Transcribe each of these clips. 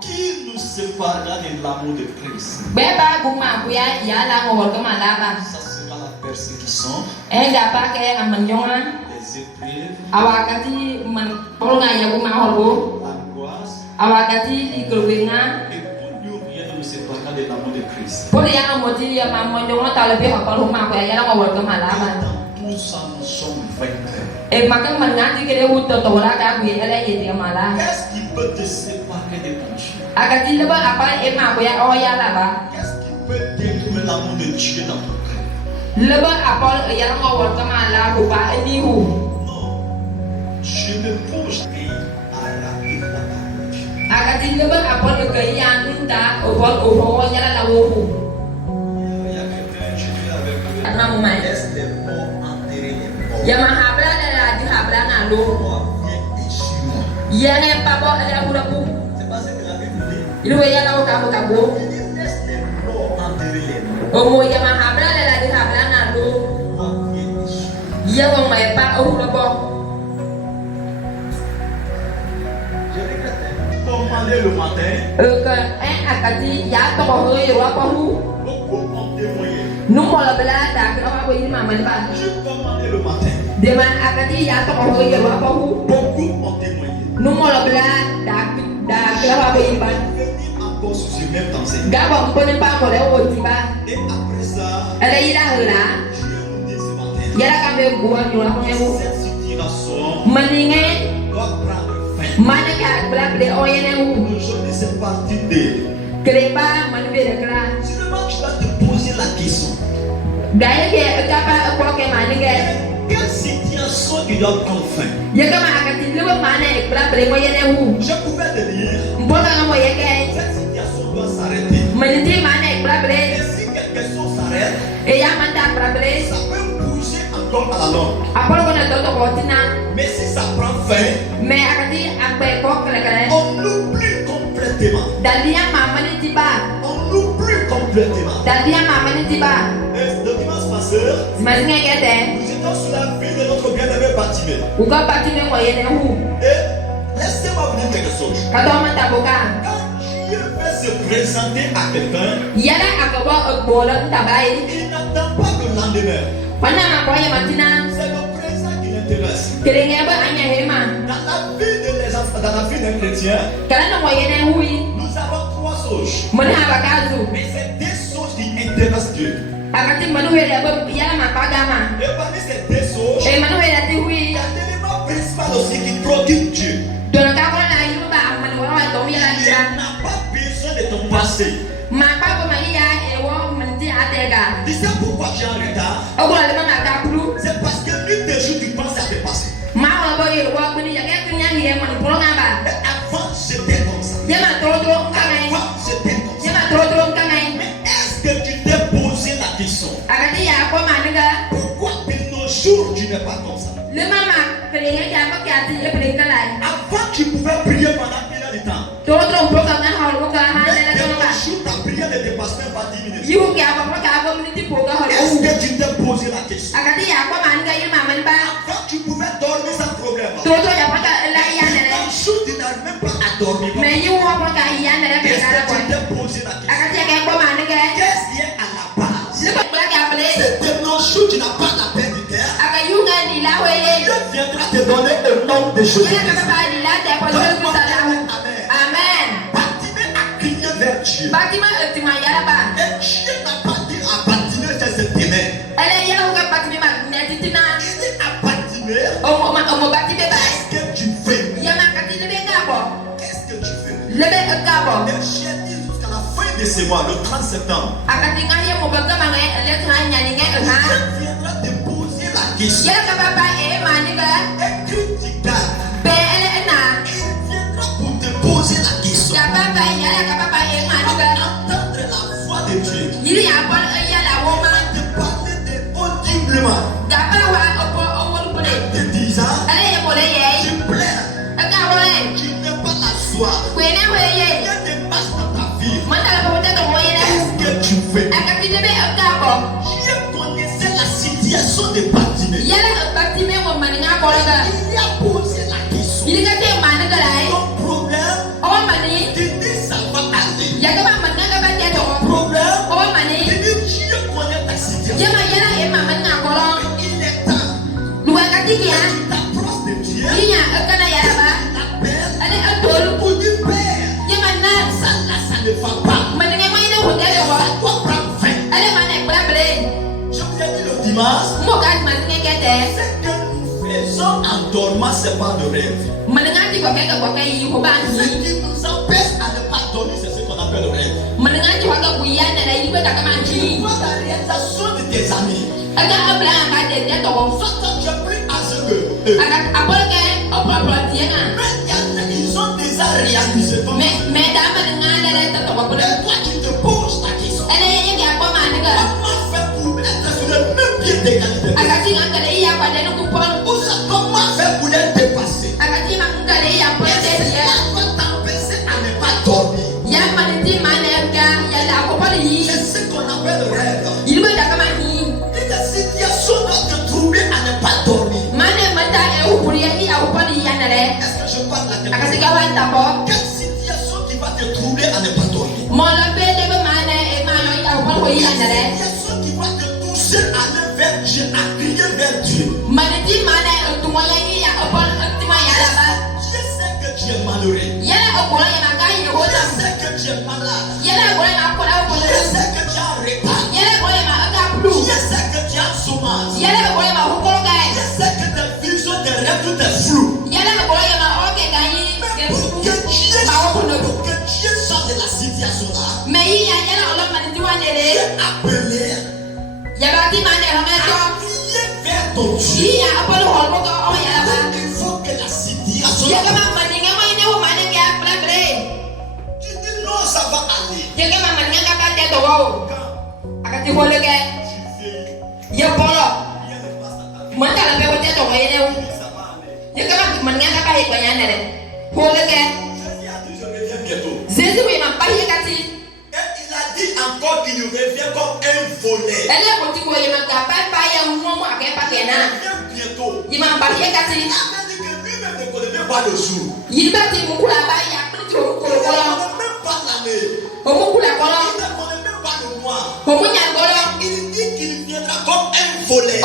Qui nous séparera de l'amour de Christ? Ça sera la persécution, les épreuves, l'angoisse. Et pour nous, rien ne nous séparera de l'amour de Christ. Dans tout ça, nous sommes vainqueurs. Qu'est-ce qui peut te séparer de ton Dieu? Qu'est-ce qui peut détruire l'amour de Dieu dans ton cœur? Non, je ne peux jamais arrêter la parole de Dieu. Il y a quelqu'un, je dis avec eux, laisse les morts enterrer les morts. Moi, viens et suis-moi. C'est pas ce que la Bible dit. Il dit, laisse les morts enterrer les morts. Moi, viens et suis-moi. Je regrette. Commander le matin, beaucoup ont témoigné. Je commandais le matin, beaucoup ont témoigné. Venir encore sur ce même enseignement. Et après ça, Dieu nous dit ce matin, cette situation doit prendre fin. Aujourd'hui, c'est parti de. Seulement, tu vas te poser la question. Quelle situation qui doit prendre fin? Je pouvais te dire, cette situation doit s'arrêter. Et si quelque chose s'arrête, ça peut bouger encore à la longue. Mais si ça prend fin, on oublie complètement. On oublie complètement. Et le dimanche passé, nous étions sur la vie de notre bien-aimé Bartimée. Et laissez-moi vous dire quelque chose. Quand Dieu veut se présenter à quelqu'un, il n'attend pas le lendemain. C'est le présent qui l'intéresse. Dans la vie d'un chrétien, nous avons trois choses. Mais c'est des choses qui intéressent Dieu. Et parmi ces deux choses, il y a l'élément principal aussi qui préoccupe Dieu. Il n'a pas besoin de ton passé. Tu sais pourquoi tu es en retard? C'est parce que l'une des jours tu penses à tes passés. Et avant j'étais comme ça. Avant j'étais comme ça. Mais est-ce que tu t'es posé la question? Pourquoi de nos jours tu n'es pas comme ça? Avant tu pouvais prier pendant combien de temps? Mais de nos jours ta prière ne dépasse même pas 10 minutes. Est-ce que tu t'es posé la question? Avant tu pouvais dormir sans problème. Un jour tu n'arrives même pas à dormir. Est-ce que tu t'es posé la question? Qu'est-ce qui est à la base? C'est de nos jours tu n'as pas la paix du terre. Dieu viendra te donner le nom de Jésus. Amen. Bartimée a crié vers Dieu. Et Dieu n'a pas dit à Bartimée de se tenir. Il dit à Bartimée, qu'est-ce que tu fais? Qu'est-ce que tu fais? Et j'ai dit jusqu'à la fin de ce mois, le 30 septembre, Dieu viendra te poser la question. Et que tu gardes. Il viendra pour te poser la question. Entendre la voix de Dieu. Te parler audiblement. Te disant, tu pleures. Tu n'as pas la joie. Il y a des masses dans ta vie. Qu'est-ce que tu fais? Dieu connaissait la situation de Bartimée. commence par le rêve. Ce qui nous empêche à ne pas dormir, c'est ce qu'on appelle le rêve. Tu vois la réalisation de tes amis. Soit quand tu as pris à ce que ils ont déjà réalisé ton rêve. Et toi tu te poses la question. Comment faire pour être sur le même pied d'égalité? Comment faire pour les dépasser? Ça va t'empêcher à ne pas dormir. C'est ce qu'on appelle le rêve. Une situation doit te troubler à ne pas dormir. Est-ce que je parle à quelqu'un? Quelle situation qui va te troubler à ne pas dormir? Quelle situation qui va te toucher à aller vers Dieu, à crier vers Dieu? Dieu sait que tu es malheureux. Dieu sait que tu es malade. Dieu sait que tu as un retard. Dieu sait que tu as un chômage. Dieu sait que tes visions, tes rêves, tout est flou. Pour que Dieu sorte de la situation là, Dieu a appelé à crier vers ton Dieu. Il faut que la situation. Tu dis non, ça va aller. Jésus il a dit encore qu'il revient comme un volet. Il revient bientôt. Il a dit que lui-même ne connaît pas le jour. Il ne connaît même pas l'année. Il ne connaît même pas le mois. Il dit qu'il viendra comme un volet.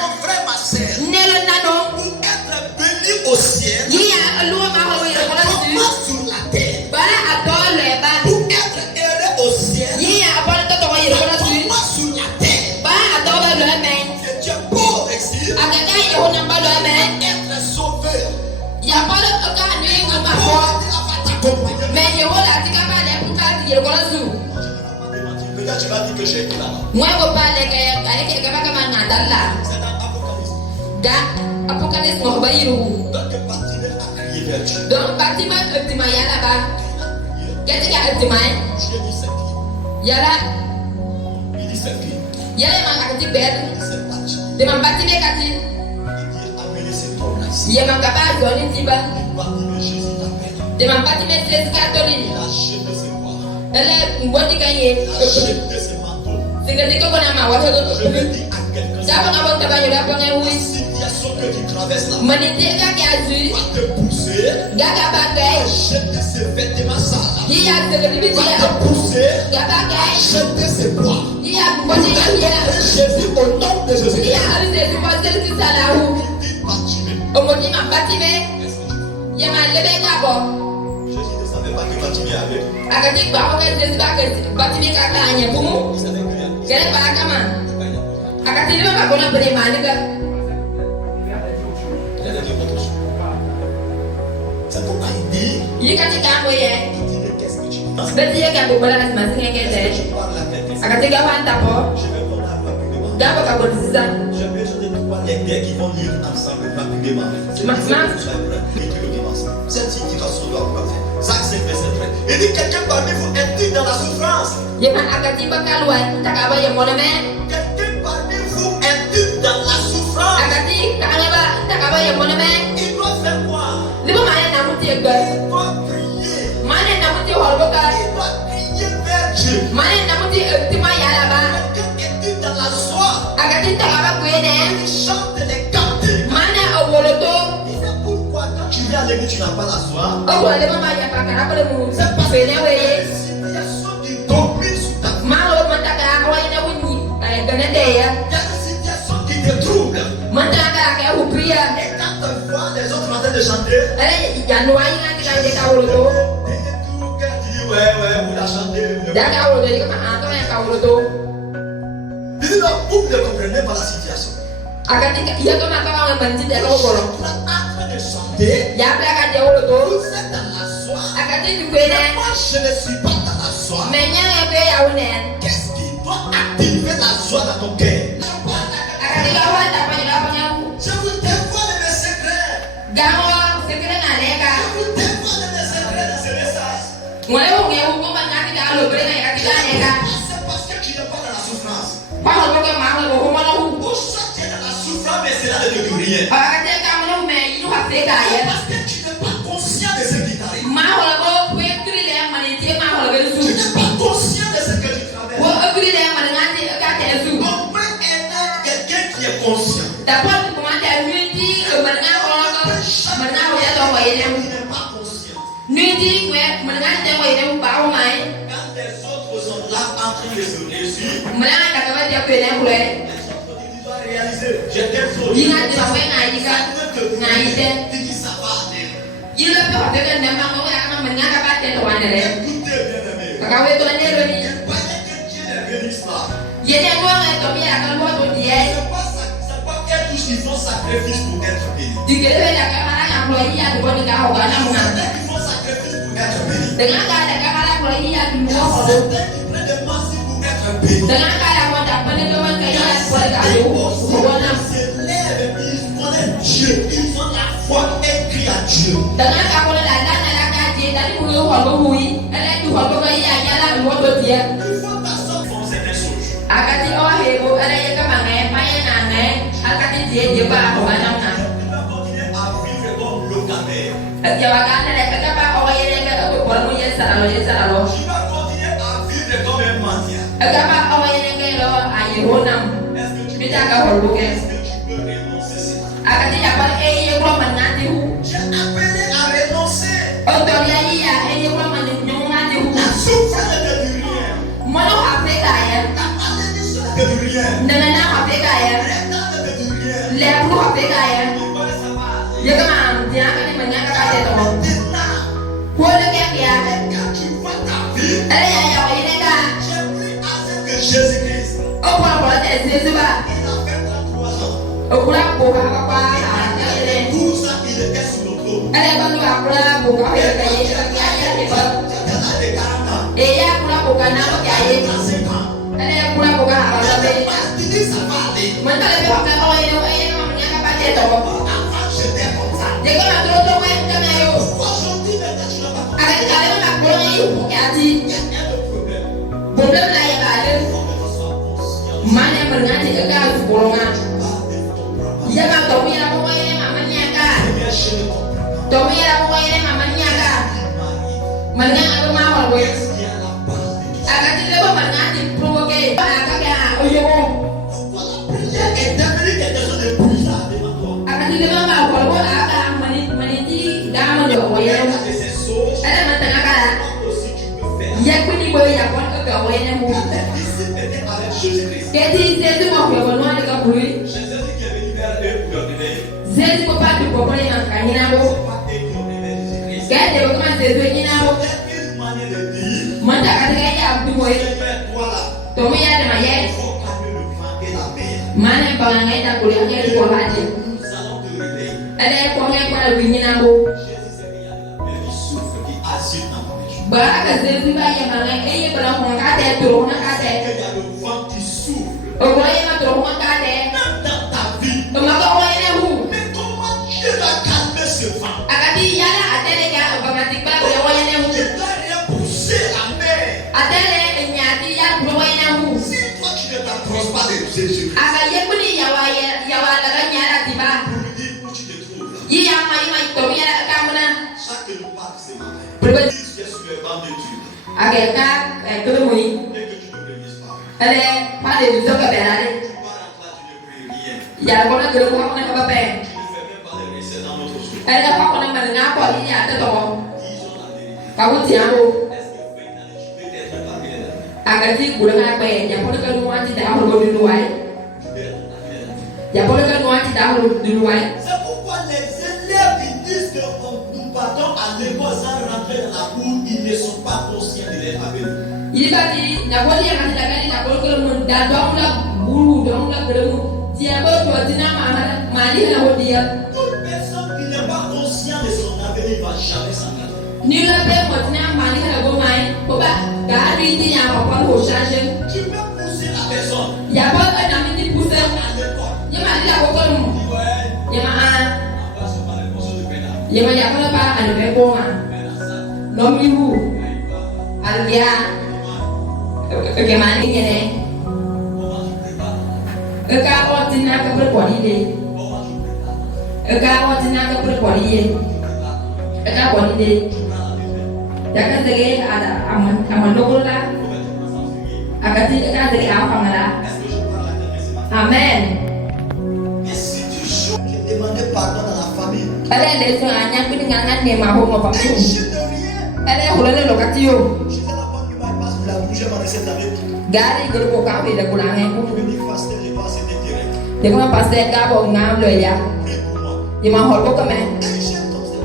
Mon frère, ma soeur, pour être béni au ciel, commence sur la terre. Pour être heureux au ciel, commence sur la terre. Si tu es pauvre ici, pour être sauvé, peut-être tu vas dire que j'ai été là-bas. C'est dans Apocalypse. Donc Bartimée a crié vers Dieu. Dieu dit c'est qui? Il dit c'est qui? C'est Bartimée. Il dit amenez cet homme-là ici. Bartimée, Jésus t'appelle. Il a acheté ses poids. Il a acheté ses manteaux. Je vais dire à quelqu'un, la situation que tu traverses là va te pousser à acheter ses vêtements sales. Va te pousser à acheter ses poids. Jésus au nom de Jésus. Il dit Bartimée. Jésus ne savait pas que Bartimée avait. Il savait que c'est pourquoi il dit qu'est-ce que tu penses? Est-ce que je parle à quelqu'un? Je vais parler rapidement. J'ai besoin de trois lecteurs qui vont lire ensemble rapidement. Cette situation doit vous faire. Jacques 5, verset 13. Il dit quelqu'un parmi vous est-il dans la souffrance? Quelqu'un parmi vous est-il dans la souffrance? Il doit faire quoi? Il doit prier. Il doit crier vers Dieu. Quelqu'un est-il dans la joie? Il chante les cantiques. C'est pourquoi quand tu viens à l'église, tu n'as pas la joie. C'est parce que la situation qui domine sur ta vie. Il y a des situations qui te troublent. Et quand tu vois les autres en train de chanter, tu dis ouais, vous la chantez. Il dit non, vous ne comprenez pas la situation. Akatika iya kama kama mbanzi ya kobolo. En train de chanter. Ya plaka de wolo to. Vous êtes dans la soie. Akati dukwene. Moi, je ne suis pas dans la soie. Menya ngebe ya unen. Qu'est-ce qui doit activer la joie dans ton cœur? Akatika wata panya. Je vous dévoile mes secrets. Gamo sekere ngaleka. Je vous dévoile mes secrets de ce message. Ngole wo ngewu ko manyaki da lo brena ya ngaleka. C'est parce que tu n'es pas dans la souffrance. Kwa ho ko ma ho ko mana hu. Pour sortir de la souffrance, mais cela ne te rien. Akatika mana hu me yu ha se ka ya. Parce que tu n'es pas conscient de ce qui t'arrive. Ma ho ko kwe krile mane te ma ho ko Tu su. n'es pas conscient de ce que tu traverses. Wo krile mane ngati ka te su. On peut aider quelqu'un qui est conscient. D'abord ko ma ta nuiti mane nga ko mane nga ho ya to wa Qui yele. n'est pas conscient. Nuiti kwe mane nga te wa yele ba o mai. Quand les autres sont là en train de se réussir, Mane nga ka ba te kwene kule. les autres disent tu dois réaliser. J'ai des choses. Yinga te ba nga yika nga yite. Tu dis ça va aller. Yila pe ha te ka na ma ko ya ka mane nga ka ba te to wa ne le. Écoutez bien aimé. Ka we to ne lo ni. Il paraît que Dieu est venu ça. Yene no nga to mi ya ka lo to die. C'est pas qu'elle touche, ils font sacrifice pour être béni. Dikere be ya ka mara ya lo yi ya ko ni ka ho ga na mu na. Certains qui font sacrifice pour être béni. Dengan ka da ka mara ko yi ya du mo ko. Certains qui prennent des masses pour être béni. Dengan ka da mo da pa ne ko man ka ya ko ga do ko na. Ils se lèvent et puis ils connaissent Dieu. Ils ont la foi et crient à Dieu. Dengan ka ko la na ka je da ni mu yo ko ko hui. Ala du ko ko ya ya la mo to tie. Il faut pas s'en faire certaines choses. Akati o he bo ala ya ka ma ngai pa ya na ngai. Akati je ba ko ga na na. Il va continuer à vivre comme locataire. Ya wa ka na ka ba o ye ne ka ko ko mo ye sa lo ye sa lo. Il va continuer à vivre comme un mendiant. Ka ba o ye ne ka lo a ye ho na. Est-ce que tu Mi ta ka ho lo ke. peux renoncer cela? Akati ya ba e ye ko man na ti hu. J'ai appelé à renoncer. O to ya yi ya e ye ko man ni nyu na ti hu. La souffrance ne te dit rien. Mo no ha pe ka ya. La malédiction ne te dit rien. Nana na ha pe ka ya. L'état ne te dit rien. Le bu ha pe ka ya. Tu connais ça va. Ye ka ma ti na ka ni man na ka te to. Maintenant, Ko le ke ya. quand tu vois ta vie, Ala ya ya wa ye ka. j'ai pris assez que Jésus-Christ. O ko ko te se ba. Il a fait 33 ans. O ko la ko ka ka pa ha ya le. 12 ans, il était sur le trône. Ala ba no ko la ko ka ye ka ye ka ya ya te ba. C'était à des 40 ans. E ya ko la ko ka na ko ya ye. 35 ans. Ala ko la ko ka ha ba be. Tu dis ça va aller. Man ta le ko ka o ye no e ma nya ka pa te to. Avant, j'étais comme ça. Ye ka ma to we ka me yo. Aujourd'hui, maintenant, tu n'as pas compris. Ala ka le ma ko ni hu ya ti. Il y a un autre problème. Problem la ya ba le. Il faut que tu sois conscient. Mana mengati ka bolonga. Pas de ton problème. Ya ka to mi la ko ye ma ma nya ka. Bien, je ne comprends pas. To mi la ko ye ma ma nya ka. Il m'arrive. Manya ko ma wa we. Qu'est-ce qui est à la base de tout ça? Akati le ko mengati provoquer. Aka ka o yo. Pourquoi la prière est devenue quelque chose de bizarre devant toi? Akati le ma ko ko aka mani ti da ma do o ye. Il y a de ces choses. Ala ma tanga ka. Comment aussi tu peux faire? Ya ko ni bo ya ko ka o ye ne mu. Ici, peut-être avec Jésus-Christ. Keti se mo ko ko no ka bui. Jésus qui est venu vers eux pour leur réveiller. Zezi ko pa ko ko ni ma ka ni na bo. C'est pas eux qui ont réveillé Jésus-Christ. Kete ko ma se zo ni na bo. C'est une manière de dire, Man ta ka ka ya bu mo. Seigneur, toi là, To mi ya de ma ye. il faut calmer le vent et la mer. Mana banganga ita kuliah ni ko haje. Nous allons te réveiller. Ada ko ngai ko la wingi na bo. Jésus sait qu'il y a de la mer, il souffle, qui agite dans ton esprit. Baraka zezi ba ya manga e ko la ko ka te to na ka te. Il y a le vent qui souffle. O ko ye ma to ma ka te. Même dans ta vie. O ma ko ye ne hu. Mais comment Dieu va calmer ce vent? Akati yala atele ka o ma tik ba ko ye ne hu. Tu dois rien pousser la mer. Atele nyati ya ko ye ne hu. Si toi tu ne t'approches pas de Jésus, Aka ye ko ni ya wa daga nyara ti ba. pour lui dire où tu te trouves. Yi ya ma to mi ya ka muna. Chaque repas de ce matin, Prebe si tu es sur le banc de Dieu, aka ka ko mo yi. dès que tu ne réalises pas, Ale pa de zo ka be ale. tu pars en classe, tu ne pries rien. Ya ko na ko ko na ka ba pe. Tu ne fais même pas de recette dans notre soupe. Ada pa ko na ma nga ko ni ya te to. Disons la vérité. Ka ko ti amo. Est-ce que maintenant tu peux être parmi les amis? Agati kula na pe ya ko na ka no anti da ho do ni wai. Tu peux être parmi les amis. Ya ko na ka no anti da ho do ni wai. C'est pourquoi les élèves ils disent que nous partons à l'école sans rentrer dans la cour, ils ne sont pas conscients de l'être avec nous. Ili ba ti na ko ya ka ti da ka ni na ko ko mun da do la buru do la ko mu Toute personne qui n'est pas consciente de son avenir ne va jamais s'engager. Tu peux pousser la personne à l'école. Ouais, on va se parler de morceaux de pédale. Amen. Et si tu joues, tu demandais pardon dans la famille. Un chef de rien. Je disais la bonne qui m'a passé la bouche, j'ai demandé cette année. Je me dis, pasteur, je dois céder direct. Prie pour moi. Un chef comme ça.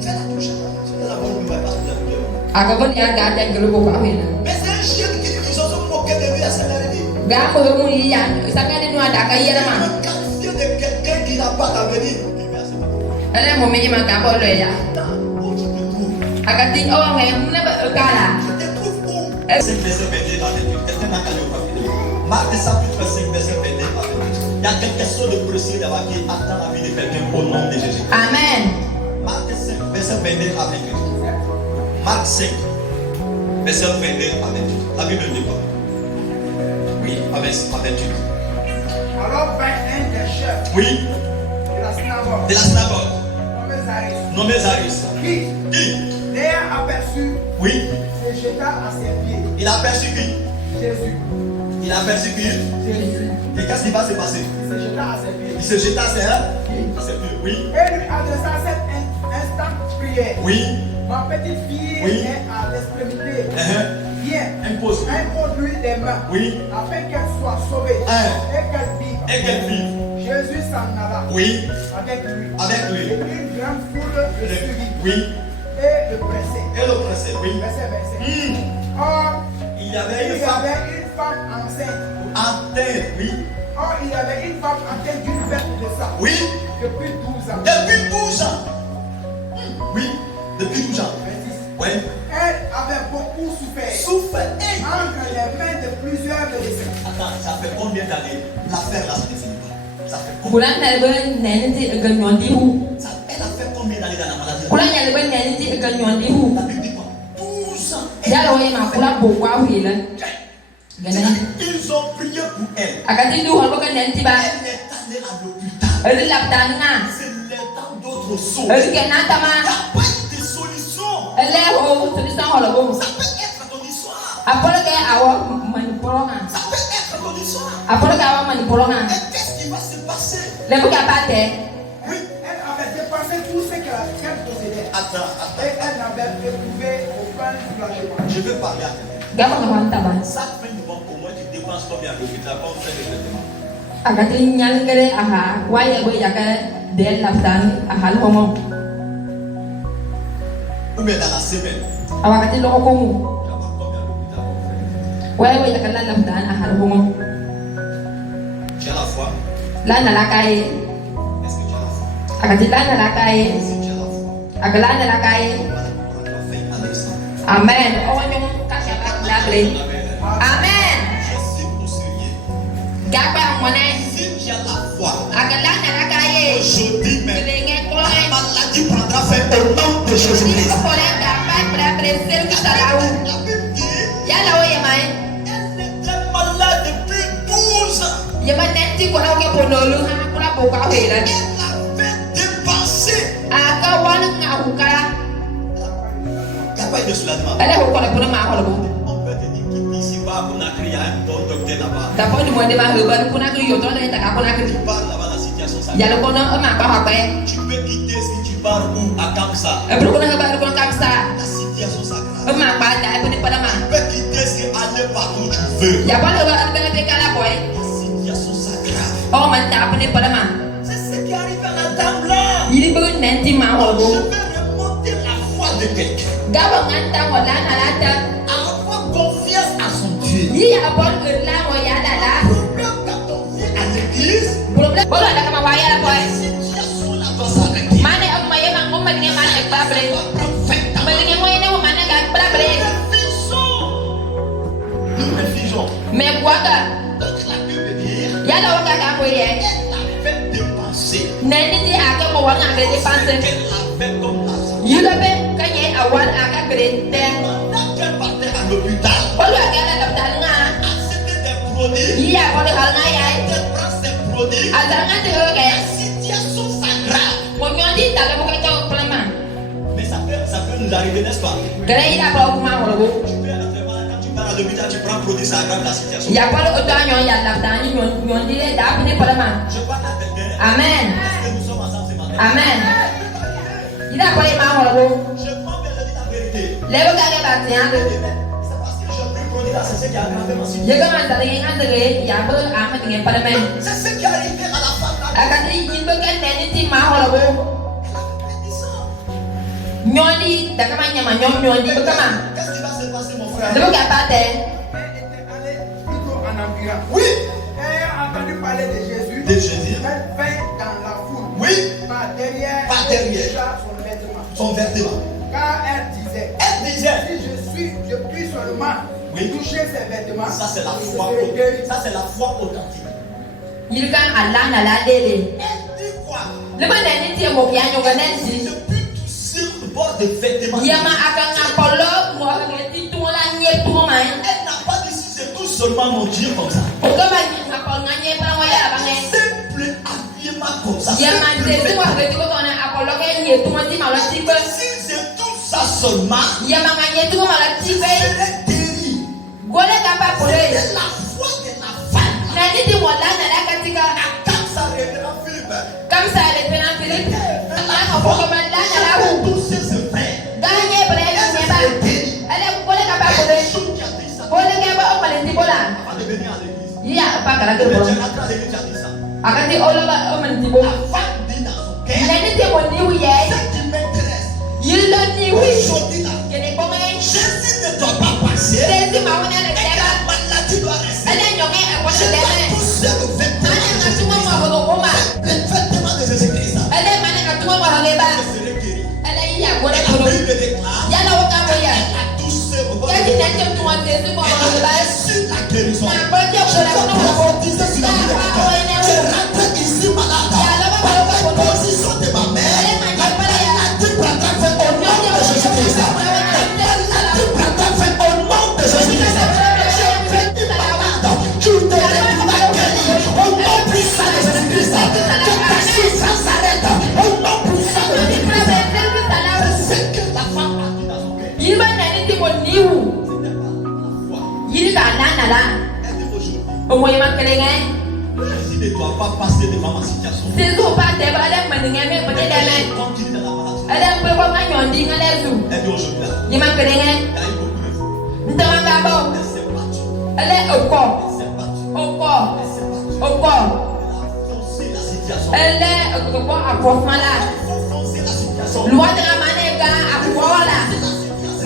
Fais la touche. C'était la bonne qui m'a passé la bouche. Mais c'est un chien qui dit qu'ils sont moqués de lui à cette année. Le quartier de quelqu'un qui n'a pas d'avenir. Attends, où tu te trouves? Je te trouve où? 5 versets 22 à 28. Quelqu'un n'a qu'à lire au papier. Marc chapitre 5 verset 22 à 28. Il y a quelque chose de précieux d'avoir qui attend la vie de quelqu'un au nom de Jésus. Amen. Marc 5 verset 22 à 28. Marc 5 verset 22 à 28. La Bible ne dit pas. Oui, à 28. Alors vint un des chefs Oui, de la synagogue, de la synagogue, nommé Zaris, nommé Zaris. qui, Qui? l'ayant aperçu, Oui, se jeta à ses pieds. il a aperçu qui? Jésus, Il a aperçu qui? Jésus, Et qu'est-ce qui va se passer? il se jeta à ses pieds. Il se jeta à ses pieds. Oui, Et lui adressa cette instante prière. oui, Ma petite fille Oui. est à l'extrémité. Viens, impose. impose-lui les mains, Oui, afin qu'elle soit sauvée et qu'elle vive. et qu'elle vive. Jésus s'en alla Oui, avec lui. avec lui. Et une grande foule le suivit Oui, et le pressait. et le pressait. Oui. Verset 25. Hmm. Or, Il y avait il une y femme avait une femme enceinte. atteinte. Oui, Or, il y avait une femme atteinte d'une perte de sang oui, depuis 12 ans. depuis 12 ans. Oui, depuis 12 ans. 26. Oui, Elle avait beaucoup souffert souffert. entre les mains de plusieurs médecins. Attends, ça fait combien d'années? L'affaire là, ça ne finit pas. Ça fait combien? Elle a fait combien d'années dans la maladie? La Bible dit quoi? 12 ans. Ils ont prié pour elle. Elle est allée à l'hôpital. C'est le temps d'autres choses. Il n'y a pas de solution. Ça peut être ton histoire. Ça peut être ton histoire. Et qu'est-ce qui va se passer? Oui. Elle avait dépensé tout ce qu'elle possédait. Attends. Et elle n'avait éprouvé aucun soulagement. Je veux parler à quelqu'un. Chaque fin du mois, au moins, tu dépenses combien à l'hôpital pour faire des traitements? Ou bien dans la semaine. Tu n'as pas combien à l'hôpital pour faire? Tu as la foi? Est-ce que tu as la foi? Si tu as la foi, on va faire un instant. Amen. Amen. Je suis conseiller. Si tu as la foi, aujourd'hui même, la maladie prendra fin au nom de Jésus-Christ. La Bible dit, elle était malade depuis 12 ans. Elle avait dépensé. Il n'y a pas eu de soulagement. On peut te dire qu'il ici va à Conakry, il y a un docteur là-bas. Tu pars là-bas, la situation s'arrête. Tu peux quitter si tu pars où? À Kamsa. La situation s'aggrave. Tu peux quitter si aller partout où tu veux. La situation s'aggrave. C'est ce qui arrive à la dame là. Je vais remonter la foi de quelqu'un. Avoir confiance à son Dieu. Le problème quand on Bolo ada kama waya la boy. situation là doit s'arrêter. Mane ak maye ma ngom mane mane babre. Mane moye ne mane ga babre. Nous figeons. Mais quoi que Donc la Bible dit, ya la waka ga boye. elle a fait dépenser. Nani di aka mo wanga ga dépenser. Qu'elle a fait comme l'argent. Yulabe kanye awan aka grete. Pendant qu'elle partait à l'hôpital, Bolo aga la dabdanga. acheter des produits, Iya bolo halna ya. elle prend ces produits, Azanga te oge. la situation s'aggrave. Mo nyondi daga mo ka taw problème. Mais ça peut nous arriver, n'est-ce pas? Gara ida ko kuma mo lo. Tu peux aller quand tu pars à l'hôpital, tu prends produit, ça aggrave la situation. Ya bolo o ta nyon ya dabdani nyondi le da ne problème. Je parle à quelqu'un. Amen. Est-ce que nous sommes ensemble ce matin? Amen. Ida ko ma mo lo. Je pense que je dis la vérité. Lebo ga le batian. C'est parce que je pris produit là, c'est ce qui a aggravé ma situation. Ye ga man da ngi ngande ge ya bo ama ngi problème. C'est ce qui est arrivé à la femme là. Akati yimbe kan ne ni ti ma ho lo. Nyondi daga ma nyama nyondi bo kama. Qu'est-ce qui va se passer, mon frère? Lebo ga pate. Elle était allée plutôt en empirant. Oui, Elle a entendu parler de Jésus. de Jésus. Elle vint dans la foule. Oui, Par derrière. Par derrière. Elle toucha son vêtement. son vêtement. Car elle disait, Elle disait, si je puis seulement Oui. toucher ses vêtements, ça c'est la je foi, serai guéri. ça c'est la foi authentique. Yilkan Allah na la dele. Elle dit quoi? Lebo na ni ti mo bia nyoga nensi. Je puis toucher le bord des vêtements. Yama akanga polo mo ga ti tu la nye tu ma. Elle n'a pas dit si c'est tout seulement mon Dieu comme ça. O ga ba ni na polo nye pa wa ya ba ne. Simple habillement comme ça. Yama Simple te tu wa vêtement. ga ti ko na apolo ga nye tu ma ti ma la ti ba. Si c'est tout ça seulement, Yama ga nye tu ma la ti ba. elle est guérie. Gole ka pa polo. C'est la foi de la femme. Na ni ti mo la na la ka ti ka. Quand ça révérend Philippe, Comme ça le pena Philippe. Na ko ko ba la na la hu. toucher ce frère. Ga nye bre nye ba. Elle est guérie. Ale gole ka pa polo. Chose qui a dit ça. Gole ka ba o pale ti bola. Avant de venir à l'église. Iya pa kala ke Le polo. Dieu rentre à l'église, tu as dit ça. Akati olo ba o man ti bo. La femme dit dans son cœur, Na ni ti mo ni hu ye. ce qui m'intéresse, Yilo ni hu. aujourd'hui là, Kene ko me. Jésus ne doit pas passer. Sesi ma wona le Et teba. la maladie doit rester. Ale nyonge e ko Je le dois tebe. toucher le vêtement Ane de na tuma mo Jésus-Christ. ho ko ma. Le vêtement de Jésus-Christ. Ale mane ka tuma mo ho le ba. Je serai guéri. Ale iya ko le Et ko. la Bible déclare, Ya la wo ka mo ya. elle a touché le bord Ya de ti na vêtement. tem tuma te su mo ho le ba. Elle a reçu la guérison. Na ko je ko le ko no ko. Disais sur la vie de quelqu'un, je rentre ici malade. Ya la ba ba ko ko. Position de ma mère. Elle a dit prends ta fait au nom de Jésus-Christ. Elle a dit prends ta fait au nom de Jésus-Christ. Je suis malade. Tu te réveilles guéri. Au nom puissant de Jésus-Christ. Que ta souffrance s'arrête. Au nom puissant de Jésus-Christ. C'est ce que la femme a dit dans son cœur. Yilba na ni ti mo ni hu. C'était pas la foi. Yilka na na la. Elle dit aujourd'hui, O mo yema kele nge. Jésus ne doit pas passer devant ma situation. Sesu pa te ba ale mane nge me ko te de me. Continue dans la maladie. Ale ko ko ma nyondi ngale zu. Elle dit aujourd'hui là, Yema kele nge. il y a eu beaucoup de fois. Ntama ka bo. Elle s'est battue. Ale oko. Elle s'est battue. Oko. Elle s'est battue. Oko. Elle a foncé la situation. Elle ko akofma la. Il faut foncer la situation. Loi de la mane ga akwa la.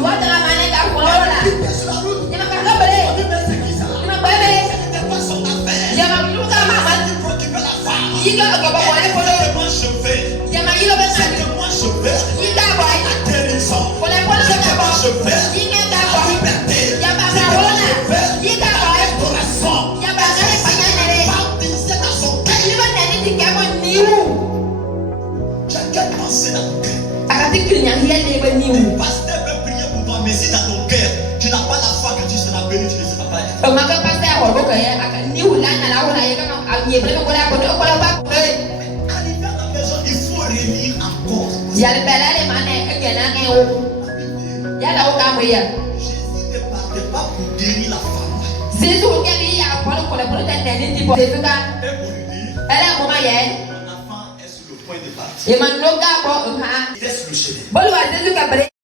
Loi de la mane ga akwa la. Bien sur la route. Yema ka ka bele. On dit, mais c'est qui ça? Yema bebe. Ce n'était pas son affaire. Yema lu ka mama. Il préoccupait la femme. Yika ko ba ko le ko le. Et moi je vais. Yema yilo be C'est na. que moi je vais. Yika boy. La guérison. Ko le ko le C'est ka que bo. moi je vais. Yika ta La bo. liberté. Yama C'est ka que moi wona. je vais. Yika La boy. restauration. Yama ka le panya nere. Femme disait dans son cœur. Yilo na ni ti ka mo niu. Tu as quelle pensée dans ton cœur? Akati kinya hiya le be niu. Le pasteur peut prier pour toi, mais si dans ton cœur, tu n'as pas la foi que tu seras béni, tu ne seras pas béni. O ma ka pa sa ho ko ya aka niu la na la ho la ya ka no a ye bre ko la ko ko la ba. Arrivé à la maison, il faut relire encore. Ya le bela le mane e ke na nge o. Ya la o ka mo ya. Jésus ne partait pas pour guérir la femme. Sesu ke li ya ko le ko ta ne ni ti bo. Sesu ka. Et pour lui dire, Ele mo ma ye. mon enfant est sur le point de partir. E man no ga bo ha. Laisse le chemin. Bolu wa sesu ka bre.